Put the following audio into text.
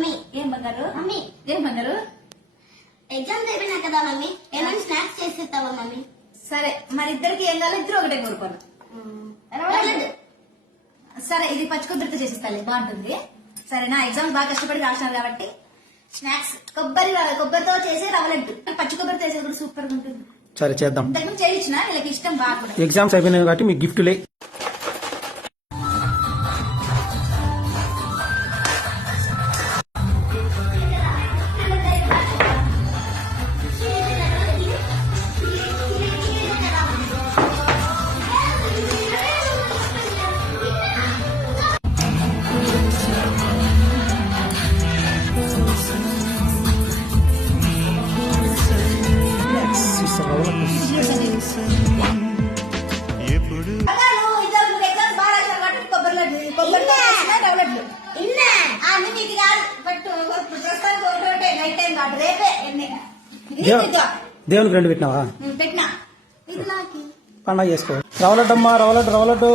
Mummy ఏం బంగారు? Mummy ఏం బంగారు? ఎగ్జామ్స్ అయిపోయినా కదా మమ్మీ ఏమైనా స్నాక్స్ చేసిస్తావా మమ్మీ? సరే మరి ఇద్దరికి ఏం కావాలి? ఇద్దరు ఒకటే కోరుకోను. సరే ఇది పచ్చి కొబ్బరితో చేసిస్తాలే, బాగుంటుంది. సరేనా? ఎగ్జామ్ బాగా కష్టపడి రాసినారు కాబట్టి స్నాక్స్ కొబ్బరితో చేసే రవ్వ లడ్డు, పచ్చి కొబ్బరితో చేసేది కూడా సూపర్ గా ఉంటుంది. సరే చేద్దాం. ఇంతకుముందు చేయించిన వీళ్ళకి ఇష్టం బాగా. ఎగ్జామ్స్ అయిపోయినాయి కాబట్టి మీకు గిఫ్ట్లే. దేవునికి రెండు పెట్టినావా? పెట్టినా. ఇది నాకు పండగ చేసుకో. రవ్వ లడ్డు అమ్మా, రవ్వ లడ్డు.